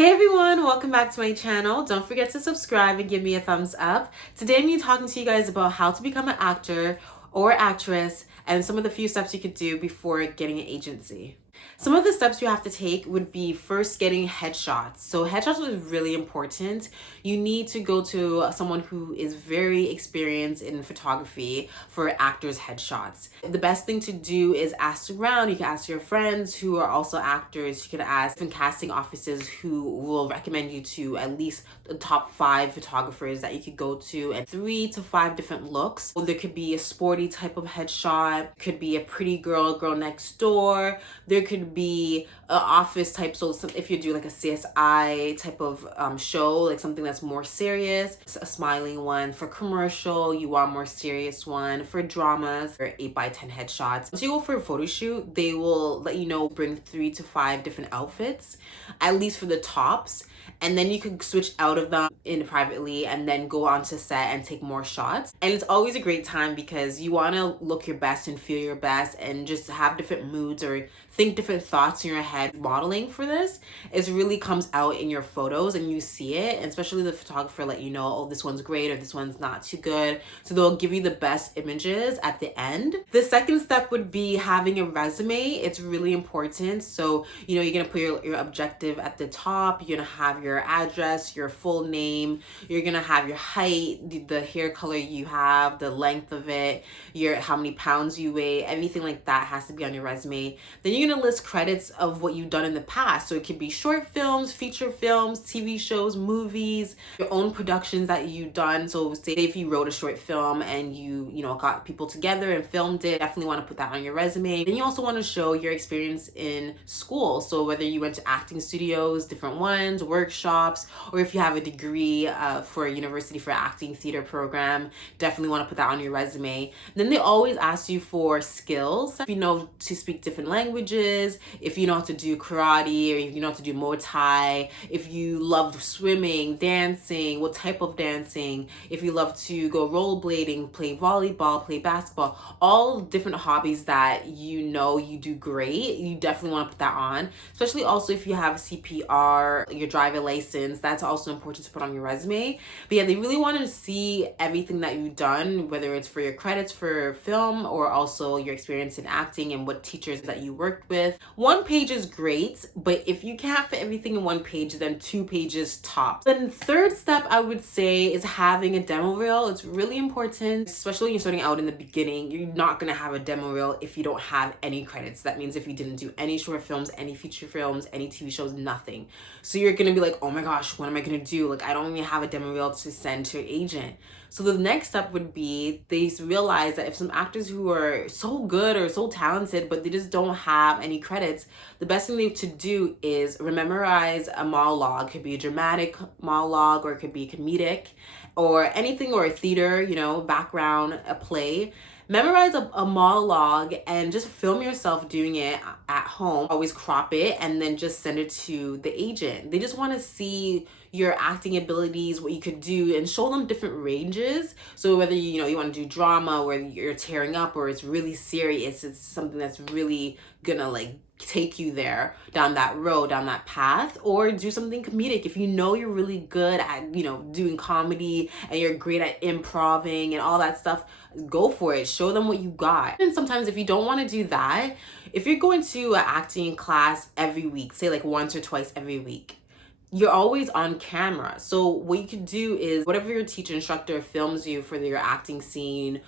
Hey everyone, welcome back to my channel. Don't forget to subscribe and give me a thumbs up. Today I'm going to be talking to you guys about how to become an actor or actress and some of the few steps you could do before getting an agency. Some of the steps you have to take would be first getting headshots. So headshots is really important. You need to go to someone who is very experienced in photography for actors' headshots. The best thing to do is ask around. You can ask your friends who are also actors. You can ask different casting offices who will recommend you to at least the top 5 photographers that you could go to, and 3 to 5 different looks. There could be a sporty type of headshot, could be a pretty girl next door. There could be an office type, so if you do like a CSI type of show, like something that's more serious, a smiling one. For commercial, you want more serious one. For dramas, or 8x10 headshots. Once you go for a photo shoot, they will let you know, bring 3 to 5 different outfits, at least for the tops, and then you can switch out of them in privately and then go onto set and take more shots. And it's always a great time because you want to look your best and feel your best and just have different moods or think different thoughts in your head. Modeling for this is really comes out in your photos and you see it, and especially the photographer let you know, oh, this one's great or this one's not too good. So they'll give you the best images at the end. The second step would be having a resume. It's really important. So, you're going to put your objective at the top. You're going to have your address, your full name. You're going to have your height, the hair color you have, the length of it, how many pounds you weigh, everything like that has to be on your resume. Then you're going to list credits of what you've done in the past. So it could be short films, feature films, TV shows, movies, your own productions that you've done. So say if you wrote a short film and you got people together and filmed it, definitely want to put that on your resume. Then you also want to show your experience in school. So whether you went to acting studios, different ones, workshops, or if you have a degree for a university for acting theater program, definitely want to put that on your resume. Then they always ask you for skills. If you know to speak different languages, if you know how to do karate, or if you know how to do Muay Thai, if you love swimming, dancing, what type of dancing, if you love to go rollerblading, play volleyball, play basketball, all different hobbies that you do great, you definitely want to put that on. Especially also if you have CPR, your driver license, that's also important to put on your resume. But yeah, they really want to see everything that you've done, whether it's for your credits for film or also your experience in acting and what teachers that you worked with. 1 page is great, but if you can't fit everything in 1 page, then 2 pages tops. Then third step I would say is having a demo reel. It's really important, especially when you're starting out in the beginning. You're not going to have a demo reel if you don't have any credits. That means if you didn't do any short films, any feature films, any TV shows, nothing. So you're going to be like, oh my gosh, what am I going to do? Like, I don't even have a demo reel to send to your agent. So the next step would be they realize that if some actors who are so good or so talented, but they just don't have any credits, the best thing to do is memorize a monologue. It could be a dramatic monologue, or it could be comedic, or anything, or a theater, background, a play. Memorize a monologue and just film yourself doing it at home. Always crop it and then just send it to the agent. They just want to see your acting abilities, what you could do, and show them different ranges. So whether you want to do drama where you're tearing up, or it's really serious, it's something that's really gonna like take you there, down that road, down that path, or do something comedic. If you're really good at doing comedy and you're great at improving and all that stuff, go for it. Show them what you got. And sometimes if you don't want to do that, if you're going to an acting class every week, say like once or twice every week, you're always on camera. So what you could do is whatever your teacher instructor films you for your acting scene,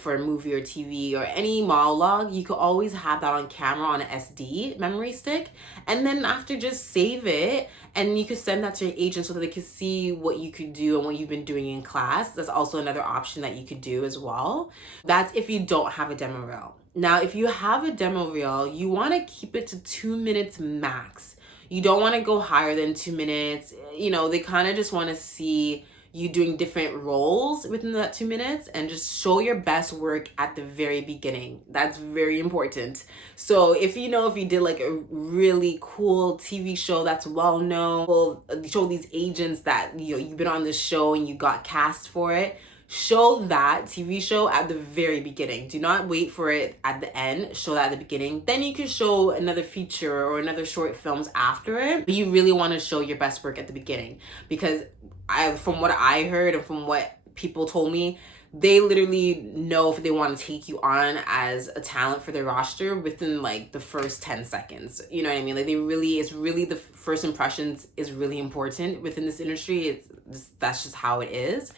for a movie or TV or any monologue, you could always have that on camera on an SD memory stick. And then after, just save it and you could send that to your agent so that they could see what you could do and what you've been doing in class. That's also another option that you could do as well. That's if you don't have a demo reel. Now, if you have a demo reel, you want to keep it to 2 minutes max. You don't want to go higher than 2 minutes. They kind of just want to see you doing different roles within that 2 minutes, and just show your best work at the very beginning. That's very important. So if you did like a really cool TV show that's well known, show these agents that you've been on this show and you got cast for it, show that TV show at the very beginning. Do not wait for it at the end. Show that at the beginning. Then you can show another feature or another short films after it. But you really want to show your best work at the beginning, because from what I heard and from what people told me, they literally know if they want to take you on as a talent for their roster within like the first 10 seconds. You know what I mean? Like it's really the first impressions is really important within this industry. That's just how it is.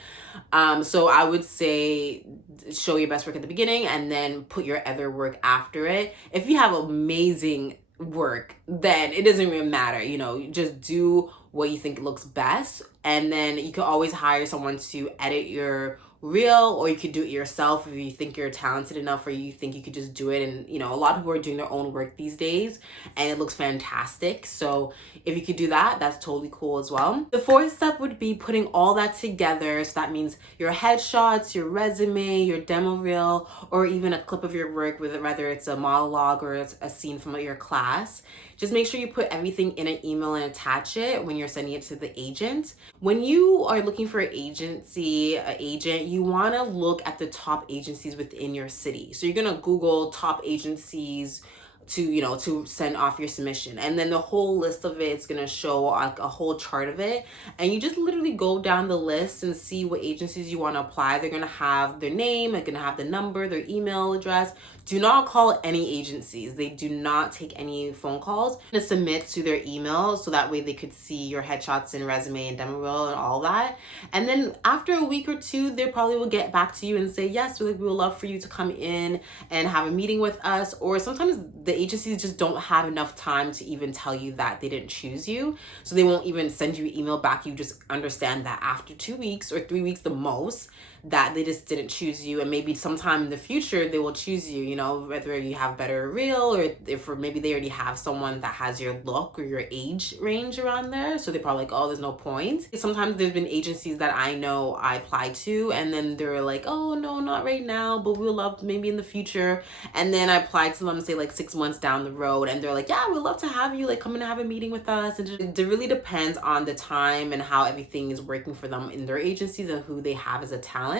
So I would say show your best work at the beginning and then put your other work after it. If you have amazing work, then it doesn't even matter. You know, just do what you think looks best, and then you can always hire someone to edit your reel, or you could do it yourself if you think you're talented enough, or you think you could just do it. And you know, a lot of people are doing their own work these days and it looks fantastic. So if you could do that, that's totally cool as well. The fourth step would be putting all that together. So that means your headshots, your resume, your demo reel, or even a clip of your work, with whether it's a monologue or it's a scene from your class. Just make sure you put everything in an email and attach it when you're sending it to the agent. When you are looking for an agent, you want to look at the top agencies within your city. So you're going to Google top agencies to send off your submission, and then the whole list of it's going to show like a whole chart of it, and you just literally go down the list and see what agencies you want to apply. They're going to have their name, they're going to have the number, their email address. Do not call any agencies. They do not take any phone calls. To submit to their email so that way they could see your headshots and resume and demo reel and all that. And then after a week or two, they probably will get back to you and say, yes, we would love for you to come in and have a meeting with us. Or sometimes the agencies just don't have enough time to even tell you that they didn't choose you. So they won't even send you an email back. You just understand that after 2 weeks or 3 weeks the most, that they just didn't choose you, and maybe sometime in the future they will choose you, whether you have better reel, or if maybe they already have someone that has your look or your age range around there, so they're probably like, oh, there's no point. Sometimes there's been agencies that I know I applied to, and then they're like, oh no, not right now, but we'll love maybe in the future. And then I applied to them, say like 6 months down the road, and they're like, yeah, we'd love to have you, like come and have a meeting with us. And it really depends on the time and how everything is working for them in their agencies and who they have as a talent.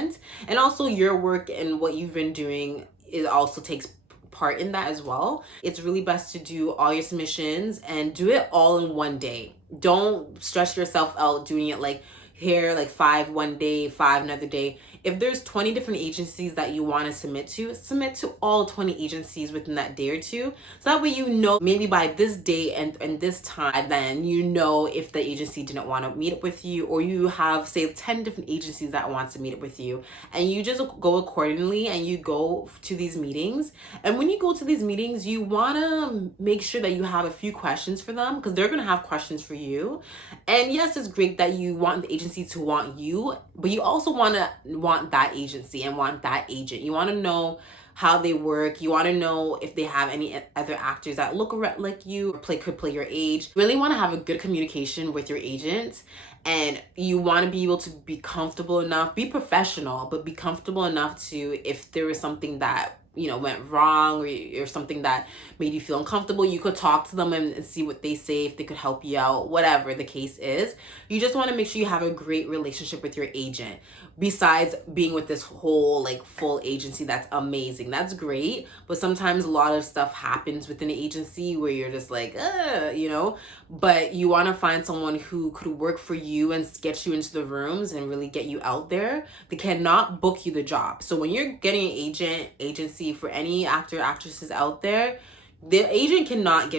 And also your work and what you've been doing, it also takes part in that as well. It's really best to do all your submissions and do it all in one day. Don't stress yourself out doing it like here, like 5 one day, 5 another day. If there's 20 different agencies that you want to submit to all 20 agencies within that day or two. So that way maybe by this day and this time, then if the agency didn't want to meet up with you, or you have, say, 10 different agencies that want to meet up with you, and you just go accordingly and you go to these meetings. And when you go to these meetings, you want to make sure that you have a few questions for them, because they're going to have questions for you. And yes, it's great that you want the agency to want you, but you also want that agency and want that agent. You want to know how they work. You want to know if they have any other actors that look like you, or could play your age. Really want to have a good communication with your agent, and you want to be able to be comfortable enough, be professional, but be comfortable enough to, if there is something that went wrong, or something that made you feel uncomfortable, you could talk to them and see what they say, if they could help you out, whatever the case is. You just want to make sure you have a great relationship with your agent. Besides being with this whole like full agency, that's amazing, that's great, but sometimes a lot of stuff happens within an agency where you're just like, but you want to find someone who could work for you and get you into the rooms and really get you out there. They cannot book you the job. So when you're getting an agency, for any actresses out there, the agent cannot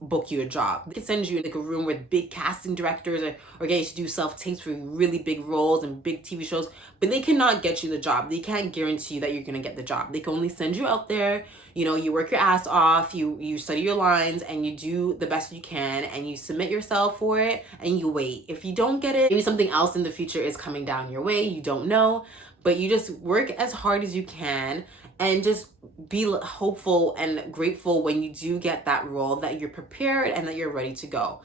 book you a job. They can send you like a room with big casting directors, or get you to do self-tapes for really big roles and big TV shows, but they cannot get you the job. They can't guarantee you that you're gonna get the job. They can only send you out there, you work your ass off, you study your lines, and you do the best you can, and you submit yourself for it, and you wait. If you don't get it, maybe something else in the future is coming down your way, you don't know, but you just work as hard as you can, and just be hopeful and grateful when you do get that role, that you're prepared and that you're ready to go.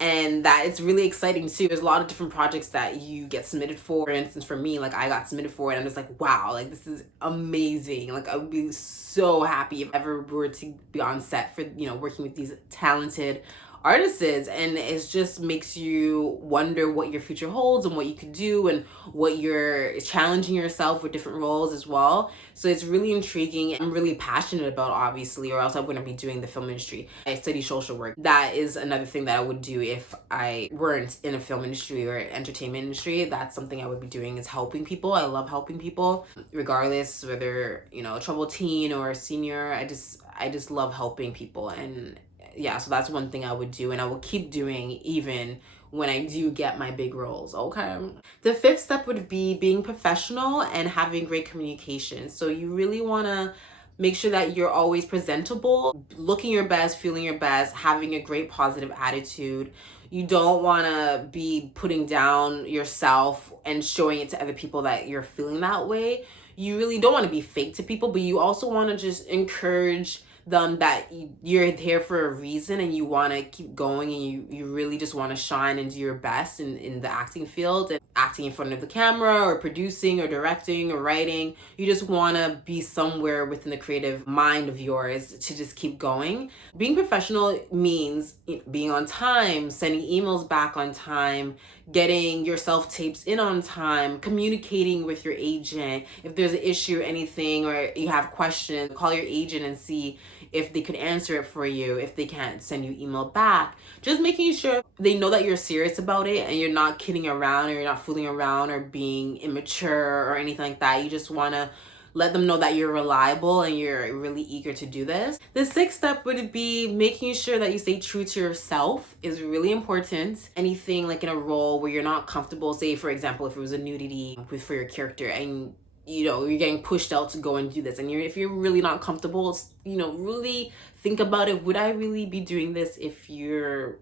And that it's really exciting too. There's a lot of different projects that you get submitted for. For instance, for me, like I got submitted for it, and I'm just like, wow, like this is amazing. Like I would be so happy if ever were to be on set for, working with these talented artists, and it just makes you wonder what your future holds and what you could do and what you're challenging yourself with different roles as well. So it's really intriguing. I'm really passionate about, obviously, or else I wouldn't be doing the film industry. I study social work. That is another thing that I would do if I weren't in a film industry or entertainment industry. That's something I would be doing, is helping people. I love helping people, regardless whether, you know, a troubled teen or a senior. I just love helping people. And yeah, so that's one thing I would do, and I will keep doing even when I do get my big roles. Okay. The fifth step would be being professional and having great communication. So you really want to make sure that you're always presentable, looking your best, feeling your best, having a great positive attitude. You don't want to be putting down yourself and showing it to other people that you're feeling that way. You really don't want to be fake to people, but you also want to just encourage them that you're here for a reason and you want to keep going, and you really just want to shine and do your best in the acting field, and acting in front of the camera or producing or directing or writing. You just want to be somewhere within the creative mind of yours to just keep going. Being professional means being on time, sending emails back on time, getting your self-tapes in on time, communicating with your agent. If there's an issue or anything, or you have questions, call your agent and see if they could answer it for you. If they can't, send you email back. Just making sure they know that you're serious about it and you're not kidding around, or you're not fooling around or being immature or anything like that. You just want to let them know that you're reliable and you're really eager to do this. The sixth step would be making sure that you stay true to yourself is really important. Anything like in a role where you're not comfortable, say for example, if it was a nudity for your character, and you know you're getting pushed out to go and do this, and if you're really not comfortable, you know, really think about it. Would I really be doing this if you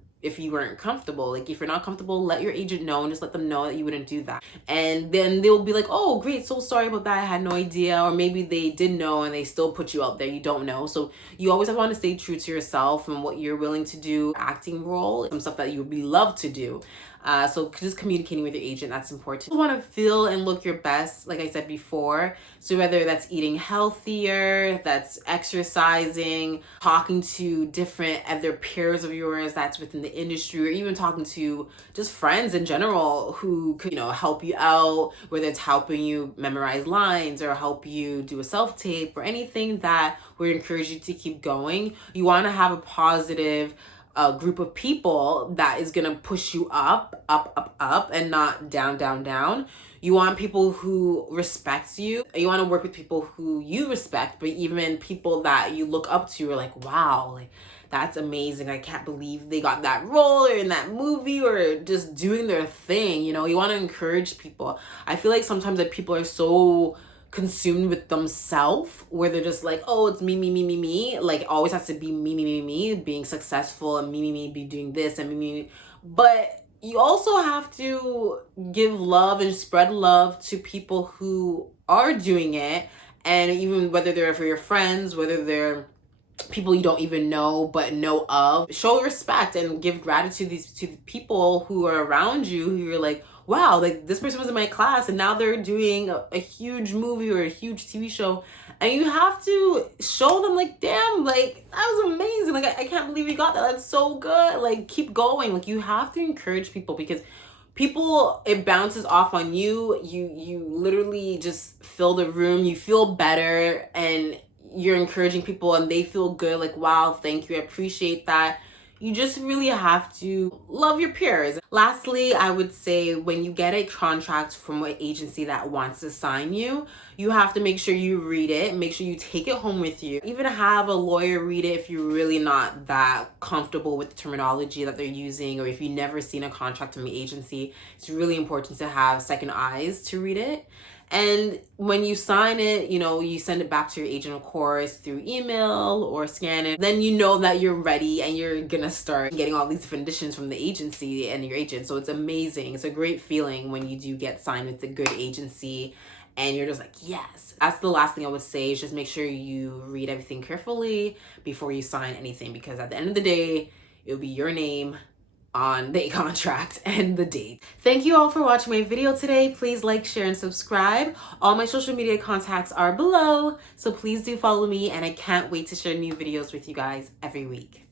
weren't comfortable? Like, if you're not comfortable, let your agent know and just let them know that you wouldn't do that. And then they'll be like, oh great, so sorry about that, I had no idea. Or maybe they did know and they still put you out there, you don't know. So you always want to stay true to yourself and what you're willing to do, acting role, some stuff that you would be loved to do. So just communicating with your agent, that's important. You want to feel and look your best, like I said before. So whether that's eating healthier, that's exercising, talking to different other peers of yours that's within the industry, or even talking to just friends in general who could, you know, help you out, whether it's helping you memorize lines or help you do a self-tape or anything that would encourage you to keep going. You want to have a positive group of people that is gonna push you up, and not down. You want people who respect you. You want to work with people who you respect, but even people that you look up to are like, wow, like that's amazing. I can't believe they got that role or in that movie or just doing their thing. You know, you want to encourage people. I feel like sometimes that people are so consumed with themselves where they're just like, oh, it's me, like always has to be me, being successful, and me, be doing this, and me. But you also have to give love and spread love to people who are doing it, and even whether they're for your friends, whether they're people you don't even know but know of. Show respect and give gratitude to the people who are around you, who you're like, wow, like this person was in my class and now they're doing a huge movie or a huge TV show. And you have to show them like, damn, like that was amazing. Like I can't believe you got that. That's so good. Like keep going. Like you have to encourage people, because people, it bounces off on you. You literally just fill the room. You feel better, and you're encouraging people and they feel good. Like, wow, thank you, I appreciate that. You just really have to love your peers. Lastly, I would say when you get a contract from an agency that wants to sign you, you have to make sure you read it, make sure you take it home with you. Even have a lawyer read it if you're really not that comfortable with the terminology that they're using, or if you've never seen a contract from the agency. It's really important to have second eyes to read it. And when you sign it, you know, you send it back to your agent, of course, through email or scan it. Then you know that you're ready and you're gonna start getting all these different additions from the agency and your agent. So it's amazing. It's a great feeling when you do get signed with a good agency and you're just like, yes. That's the last thing I would say, is just make sure you read everything carefully before you sign anything, because at the end of the day, it'll be your name on the contract and the date. Thank you all for watching my video today. Please like, share, and subscribe. All my social media contacts are below, so please do follow me, and I can't wait to share new videos with you guys every week.